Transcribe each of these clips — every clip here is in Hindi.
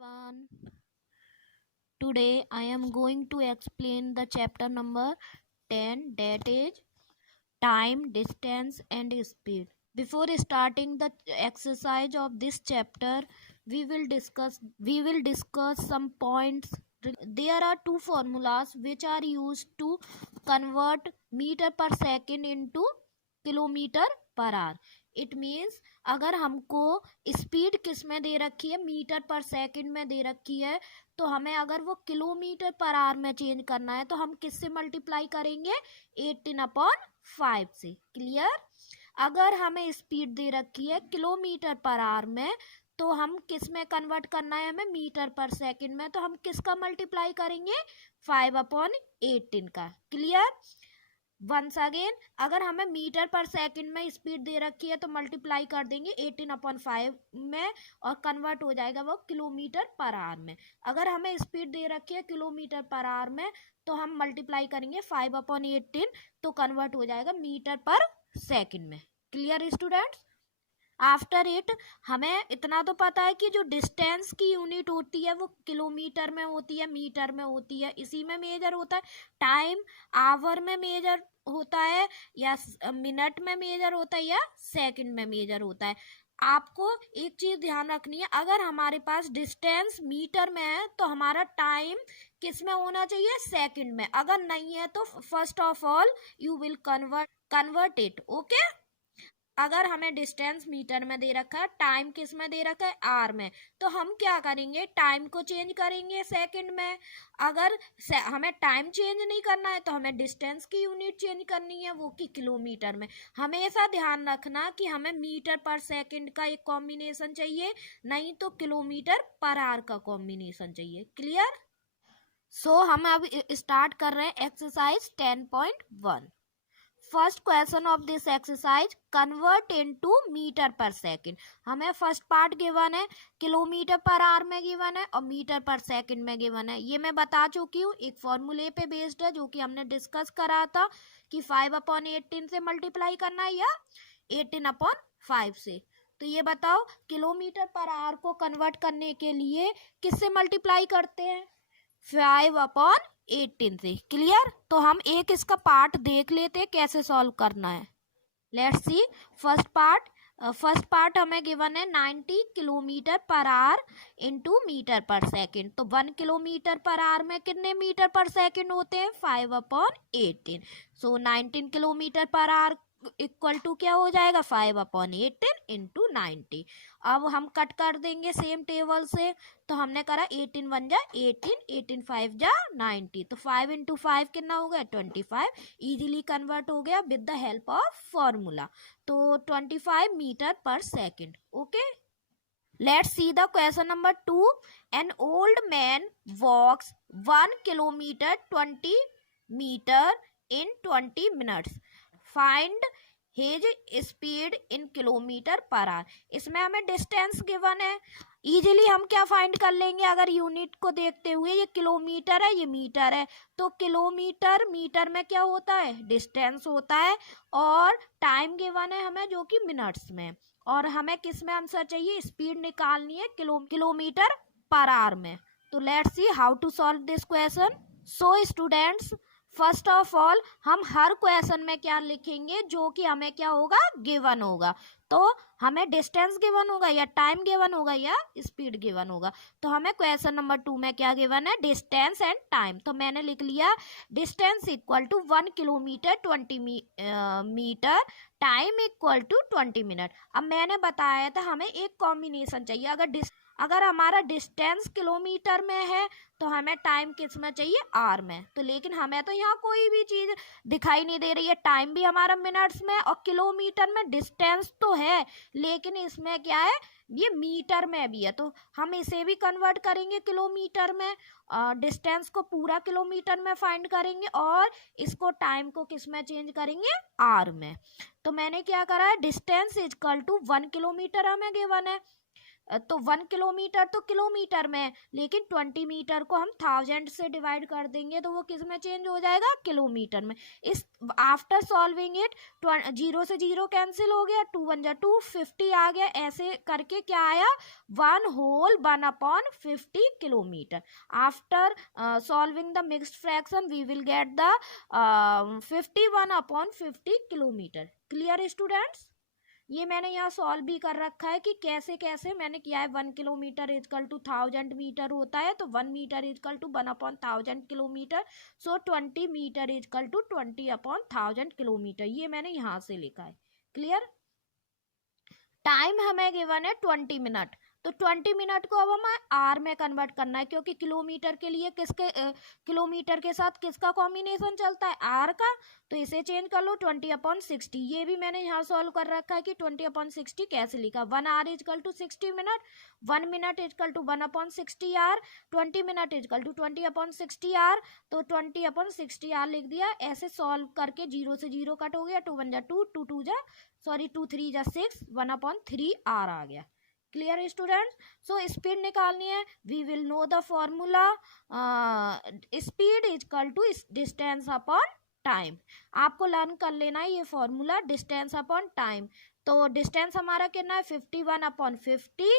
everyone. Today I am going to explain the chapter number 10, that is time, distance and speed. Before starting the exercise of this chapter, we will discuss some points. There are two formulas which are used to convert meter per second into kilometre per our. It means अगर हमको स्पीड किस में दे रखी है, मीटर पर सेकंड में दे रखी है, तो हमें अगर वो किलोमीटर पर आवर में चेंज करना है तो हम किससे मल्टीप्लाई करेंगे, 18/5 से. क्लियर. अगर हमें स्पीड दे रखी है किलोमीटर पर आवर में तो हम किस में कन्वर्ट करना है, हमें मीटर पर सेकंड में, तो हम किसका मल्टीप्लाई करेंगे, 5/18 का. क्लियर. वंस अगेन, अगर हमें मीटर पर सेकंड में स्पीड दे रखी है तो मल्टीप्लाई कर देंगे 18/5 में और कन्वर्ट हो जाएगा वो किलोमीटर पर आवर में. अगर हमें स्पीड दे रखी है किलोमीटर पर आवर में तो हम मल्टीप्लाई करेंगे 5/18 तो कन्वर्ट हो जाएगा मीटर पर सेकंड में. Clear students. आफ्टर इट हमें इतना तो पता है कि जो डिस्टेंस की यूनिट होती है वो किलोमीटर में होती है, मीटर में होती है, इसी में मेजर होता है. टाइम आवर में मेजर होता है या मिनट में मेजर होता है या सेकंड में मेजर होता है. आपको एक चीज ध्यान रखनी है, अगर हमारे पास डिस्टेंस मीटर में है तो हमारा टाइम किस में होना चाहिए, सेकंड में. अगर नहीं है तो first of all you will convert it. Okay. अगर हमें डिस्टेंस मीटर में दे रखा है, टाइम किस में दे रखा है, आर में, तो हम क्या करेंगे, टाइम को चेंज करेंगे सेकंड में. अगर हमें टाइम चेंज नहीं करना है तो हमें डिस्टेंस की यूनिट चेंज करनी है, वो की किलोमीटर में. हमेशा ध्यान रखना कि हमें मीटर पर सेकंड का एक कॉम्बिनेशन चाहिए, नहीं तो किलोमीटर पर आवर का कॉम्बिनेशन चाहिए. क्लियर. सो हम अब स्टार्ट कर रहे हैं exercise 10.1. First question of this exercise, convert into metre per second. हमें फर्स्ट पार्ट गिवन है, किलोमीटर पर आवर में गिवन है और मीटर पर सेकंड में गिवन है. ये मैं बता चुकी हूँ, एक फॉर्मूले पे बेस्ड है जो कि हमने डिस्कस करा था कि 5/18 से मल्टीप्लाई करना है या 18/5 से. तो ये बताओ, किलोमीटर पर आवर को कन्वर्ट करने के लिए किससे मल्टीप्लाई करते हैं, 5/18 से. क्लियर. तो हम एक इसका पार्ट देख लेते हैं कैसे सॉल्व करना है. Let's see. फर्स्ट पार्ट हमें गिवन है 90 kilometre per hour into metre per second. तो 1 किलोमीटर पर आवर में कितने मीटर पर सेकंड होते हैं, 5/18. So 19 kilometre per hour equal to क्या हो जाएगा, 5/18 इंटू 90. अब हम कट कर देंगे सेम टेबल से. तो हमने करा 18 1 जा 18, 18 5 जा 90. तो 5 इंटू 5 कितना हो गया, 25. इजीली कन्वर्ट हो गया with the help of formula. तो 25 metre per second. Okay. Let's see the question number 2. An old man walks 1 kilometer 20 meter in 20 minutes. Find his speed in kilometre per our. इसमें हमें डिस्टेंस गिवन है, इजीली हम क्या फाइंड कर लेंगे, अगर यूनिट को देखते हुए ये किलोमीटर है ये मीटर है, तो किलोमीटर मीटर में क्या होता है, डिस्टेंस होता है, और टाइम गिवन है हमें जो कि मिनट्स में, और हमें किस में आंसर चाहिए, स्पीड निकालनी है किलोमीटर पर आवर में. तो let's see how to solve this question. So students, first of all हम हर क्वेश्चन में क्या लिखेंगे, जो कि हमें क्या होगा, गिवन होगा. तो हमें डिस्टेंस गिवन होगा या टाइम गिवन होगा या स्पीड गिवन होगा. तो हमें क्वेश्चन नंबर 2 में क्या गिवन है, डिस्टेंस एंड टाइम. तो मैंने लिख लिया distance equal to 1 kilometre 20 metre, time equal to 20 minute. अब मैंने बताया था हमें एक कॉम्बिनेशन चाहिए. अगर हमारा डिस्टेंस किलोमीटर में है तो हमें टाइम किस में चाहिए, आर में. तो लेकिन हमें तो यहाँ कोई भी चीज़ दिखाई नहीं दे रही है, टाइम भी हमारा मिनट्स में और किलोमीटर में. डिस्टेंस तो है लेकिन इसमें क्या है, ये मीटर में भी है, तो हम इसे भी कन्वर्ट करेंगे किलोमीटर में. डिस्टेंस को पूरा किलोमीटर में फाइंड करेंगे और इसको टाइम को किस में चेंज करेंगे, आर में. तो मैंने क्या करा है, डिस्टेंस इक्वल टू 1 किलोमीटर हमें गिवन है, तो 1 किलोमीटर तो किलोमीटर में, लेकिन 20 मीटर को हम 1000 से डिवाइड कर देंगे तो वो किस में चेंज हो जाएगा, किलोमीटर में। इस आफ्टर सॉल्विंग इट 0 से 0 कैंसिल हो गया, 2 1 जा 2, 50 आ गया। ऐसे करके क्या आया, 1/1/50 kilometre. After solving the mixed fraction we will get the 51/50 kilometre. Clear students? ये मैंने यहाँ सॉल्व भी कर रखा है कि कैसे कैसे मैंने किया है। 1 किलोमीटर इजकल टू 1000 मीटर होता है, तो 1 metre equal to 1/1000 kilometre. So 20 metre equal to 20/1000 kilometre. ये मैंने यहाँ से लिखा है। क्लियर? टाइम हमें गिवन है 20 मिनट, तो 20 मिनट को अब हमें आर में कन्वर्ट करना है, क्योंकि किलोमीटर के लिए किलोमीटर के साथ किसका कॉम्बिनेशन चलता है, आर का। तो इसे चेंज कर लो 20/60। ये भी मैंने यहाँ सॉल्व कर रखा है कि 20/60 कैसे लिखा। 1 hour equal to 60 minute, 1 minute equal to 1/60 hour, 20 minute equal to 20/60 hour. तो 20/60 आर लिख दिया। ऐसे सॉल्व करके 0 से 0 कट हो गया, 2 1 जा 2, 2 2 जा 2 3 जा 6, 1/3 आर आ गया। Clear student? सो स्पीड निकालनी है, we will know the formula. Speed equal to distance upon time. आपको लर्न कर लेना है ये फॉर्मूला, डिस्टेंस अपॉन टाइम। तो डिस्टेंस हमारा कितना है, 51/50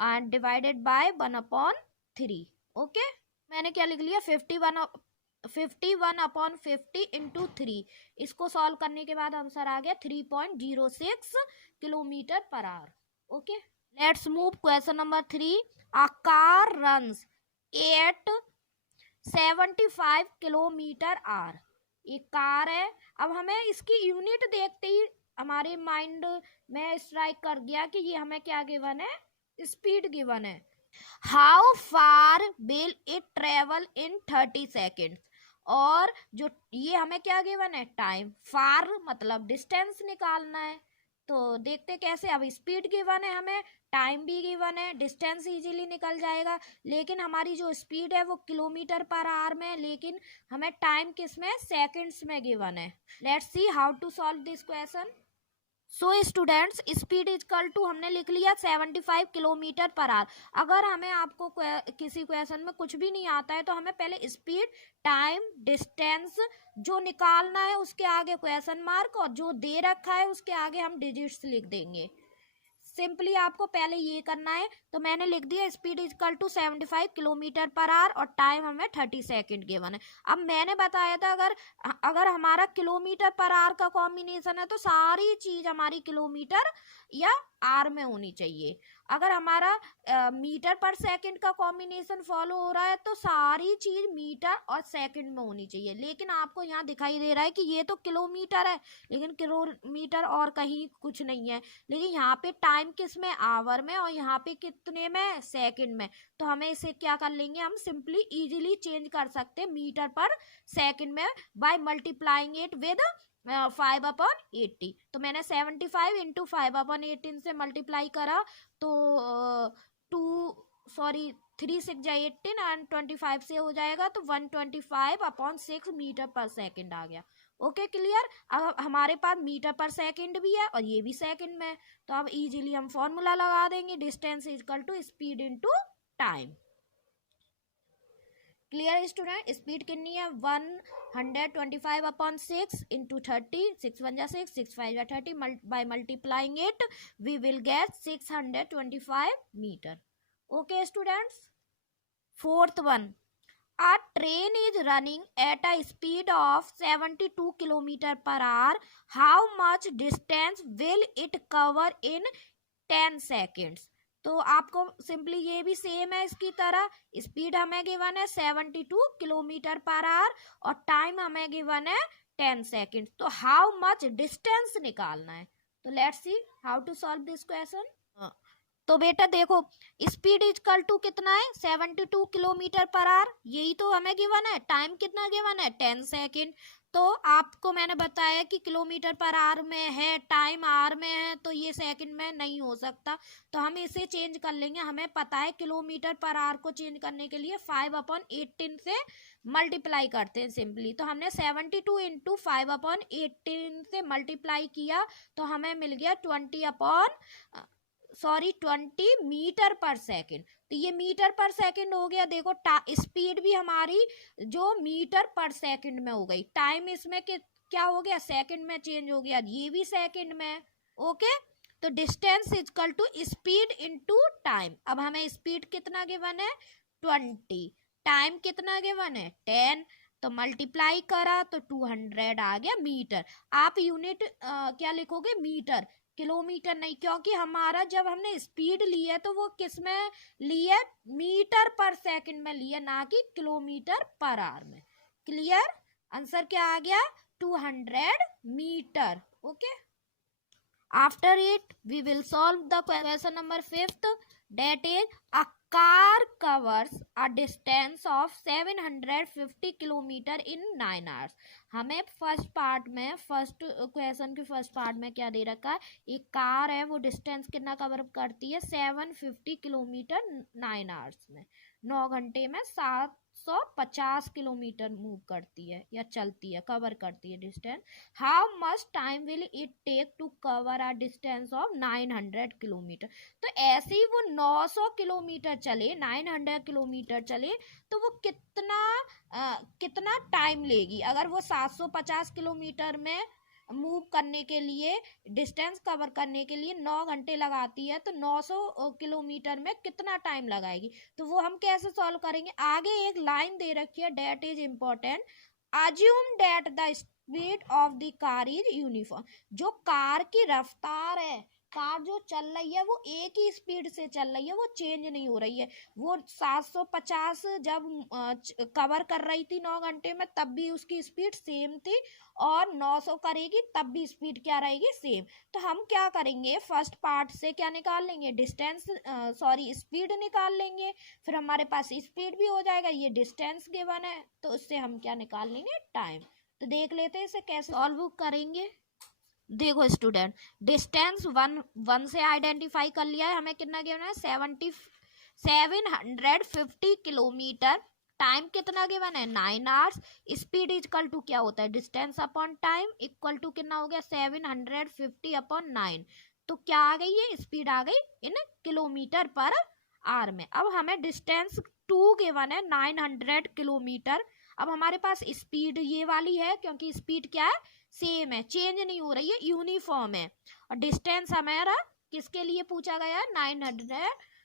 एंड डिवाइडेड बाय 1/3। ओके, मैंने क्या लिख लिया, 51/50 इंटू 3। इसको सॉल्व करने के बाद आंसर आ गया 3.06 kilometre per our. Okay, let's move question number 3। A car runs at 75 kilometre our. एक कार है। अब हमें इसकी यूनिट देखते ही हमारे माइंड में स्ट्राइक कर गया कि ये हमें क्या गिवन है, स्पीड गिवन है। How far will it travel in 30 second. और जो ये हमें क्या गिवन है, टाइम। फार मतलब डिस्टेंस निकालना है। तो देखते कैसे। अब स्पीड गिवन है हमें, टाइम भी गिवन है, डिस्टेंस इजीली निकल जाएगा। लेकिन हमारी जो स्पीड है वो किलोमीटर पर आवर में, लेकिन हमें टाइम किस में, सेकंड्स में गिवन है। Let's see how to solve this question. So students, speed equal to हमने लिख लिया 75 किलोमीटर पर आवर। अगर हमें आपको किसी क्वेश्चन में कुछ भी नहीं आता है तो हमें पहले स्पीड, टाइम, डिस्टेंस जो निकालना है उसके आगे क्वेश्चन मार्क, और जो दे रखा है उसके आगे हम डिजिट्स लिख देंगे। सिंपली आपको पहले ये करना है। तो मैंने लिख दिया speed equal to 75 kilometre per hour और टाइम हमें 30 सेकेंड गिवन है। अब मैंने बताया था अगर हमारा किलोमीटर पर आवर का कॉम्बिनेशन है तो सारी चीज हमारी किलोमीटर या आर में होनी चाहिए। अगर हमारा मीटर पर सेकंड का कॉम्बिनेशन फॉलो हो रहा है तो सारी चीज मीटर और सेकंड में होनी चाहिए। लेकिन आपको यहाँ दिखाई दे रहा है कि ये तो किलोमीटर है, लेकिन किलोमीटर और कहीं कुछ नहीं है। लेकिन यहाँ पे टाइम किस में, आवर में, और यहाँ पे कितने में, सेकंड में। तो हमें इसे क्या कर लेंगे, हम सिंपली इजीली चेंज कर सकते हैं मीटर पर सेकंड में बाय मल्टीप्लाइंग इट विद 5/80। तो मैंने 75 इंटू 5/18 से मल्टीप्लाई करा तो 3 6 जा 18 एंड 25 से हो जाएगा, तो 125/6 मीटर पर सेकंड आ गया। Okay, clear? अब हमारे पास मीटर पर सेकंड भी है और ये भी सेकंड में, तो अब इजीली हम फॉर्मूला लगा देंगे, distance equal to speed into time. Clear student? Speed कितनी है, 125/6 इंटू 30, 6 1 जा 6, 6 5 जा 30, by multiplying it we will get 625 metre. Okay students, fourth one, a train is running at a speed of 72 kilometer per hour. How much distance will it cover in 10 seconds? तो आपको सिंपली ये भी सेम है इसकी तरह। स्पीड हमें गिवन है 72 किलोमीटर पर आवर और टाइम हमें गिवन है 10 सेकेंड। तो हाउ मच डिस्टेंस निकालना है। तो let's see how to solve this question. तो बेटा देखो, स्पीड इजकल टू कितना है, 72 किलोमीटर पर आवर, यही तो हमें गिवन है। टाइम कितना गिवन है, 10 सेकेंड। तो आपको मैंने बताया कि किलोमीटर पर आवर में है, टाइम आवर में है, तो ये सेकंड में नहीं हो सकता। तो हम इसे चेंज कर लेंगे। हमें पता है किलोमीटर पर आवर को चेंज करने के लिए 5/18 से मल्टीप्लाई करते हैं सिंपली। तो हमने 72 इंटू 5/18 से मल्टीप्लाई किया तो हमें मिल गया सॉरी 20 मीटर पर सेकंड। तो ये मीटर पर सेकंड हो गया। देखो स्पीड भी हमारी जो मीटर पर सेकंड में हो गई, टाइम इसमें क्या हो गया, सेकंड में चेंज हो गया, ये भी सेकंड में। ओके, तो distance equal to speed into time. अब हमें स्पीड कितना गिवन है 20, टाइम कितना गिवन है 10, तो मल्टीप्लाई करा तो 200 आ गया मीटर। आप यूनिट क्या लिखोगे, मीटर, किलोमीटर नहीं, क्योंकि हमारा जब हमने स्पीड ली है तो वो किस में ली है, मीटर पर सेकंड में ली है, ना कि किलोमीटर पर आवर में। क्लियर, आंसर क्या आ गया 200 metre. Okay, after it we will solve the question number 5th, that is a car covers a distance of 750 kilometer in 9 hours। हमें फर्स्ट पार्ट में, फर्स्ट क्वेश्चन के फर्स्ट पार्ट में क्या दे रखा है, एक कार है वो डिस्टेंस कितना कवर करती है 750 किलोमीटर 9 आवर्स में, 9 घंटे में 750 किलोमीटर मूव करती है या चलती है, कवर करती है distance. How much time will it take to cover a distance of 900 kilometre. तो ऐसे ही वो 900 किलोमीटर चले, 900 किलोमीटर चले, तो वो कितना टाइम लेगी। अगर वो 750 किलोमीटर में मूव करने के लिए, डिस्टेंस कवर करने के लिए 9 घंटे लगाती है, तो 900 किलोमीटर में कितना टाइम लगाएगी। तो वो हम कैसे सॉल्व करेंगे, आगे एक लाइन दे रखी है, that is important, assume that the speed of the car is uniform. जो कार की रफ्तार है, कार जो चल रही है वो एक ही स्पीड से चल रही है, वो चेंज नहीं हो रही है। वो 750 जब कवर कर रही थी 9 घंटे में, तब भी उसकी स्पीड सेम थी, और 900 करेगी तब भी स्पीड क्या रहेगी, सेम। तो हम क्या करेंगे, फर्स्ट पार्ट से क्या निकाल लेंगे, डिस्टेंस, सॉरी स्पीड निकाल लेंगे, फिर हमारे पास स्पीड भी हो जाएगा, ये डिस्टेंस गिवन है, तो उससे हम क्या निकाल लेंगे, टाइम। तो देख लेते हैं इसे कैसे सॉल्व करेंगे। देखो स्टूडेंट, डिस्टेंस वन से आइडेंटिफाई कर लिया है, हमें कितना गिवन है 750 किलोमीटर, टाइम कितना गिवन है 9 आवर्स, स्पीड इक्वल टू क्या होता है, distance upon time, equal to कितना हो गया 750 अपॉन 9। तो क्या आ गई है, स्पीड आ गई इन किलोमीटर पर आवर में। अब हमें डिस्टेंस 2 गिवन है 900 किलोमीटर। अब हमारे पास स्पीड ये वाली है, क्योंकि स्पीड क्या है, सेम है, चेंज नहीं हो रही है, यूनिफॉर्म है। और डिस्टेंस हमारा किसके लिए पूछा गया है,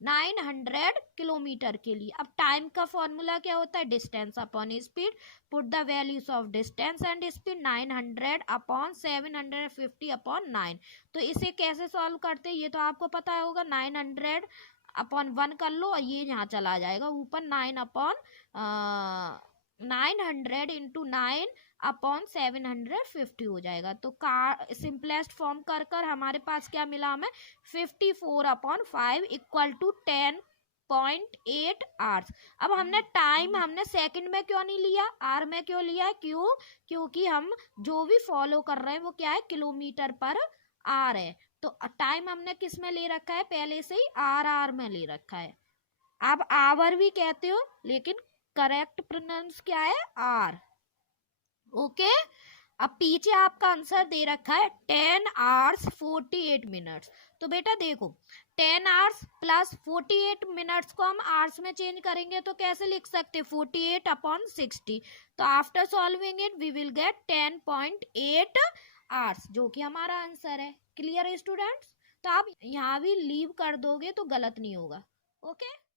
900 किलोमीटर के लिए। अब टाइम का फॉर्मूला क्या होता है, distance upon speed, put the values of distance and speed, 900 upon 750 upon 9। तो इसे कैसे सॉल्व करते हैं ये तो आपको पता होगा, 900 अपॉन 1 कर लो, और ये यहाँ चला जाएगा ऊपर, 9 अपॉन 900 इंटू 9 अपॉन 750 हो जाएगा। तो सिंपलेस्ट फॉर्म कर हमारे पास क्या मिला हमें, 54 अपॉन 5 इक्वल टू 10.8 आवर्स। अब हमने टाइम हमने सेकंड में क्यों नहीं लिया, आर में क्यों लिया, क्योंकि हम जो भी फॉलो कर रहे हैं वो क्या है, किलोमीटर पर आर है। तो टाइम हमने किस में ले रखा है, पहले से ही आर में ले रखा है। आप आवर भी कहते हो, लेकिन करेक्ट प्रोनाउंस क्या है, आर। ओके, अब पीछे आपका आंसर दे रखा है 10 आवर्स 48 मिनट्स। तो बेटा देखो, 10 आवर्स प्लस 48 मिनट्स को हम आवर्स में चेंज करेंगे तो कैसे लिख सकते हैं, 48 अपॉन 60। तो after solving it we will get 10.8 hours, जो कि हमारा आंसर है। क्लियर है स्टूडेंट्स। तो आप यहाँ भी लीव कर दोगे तो गलत नहीं होगा। ओके।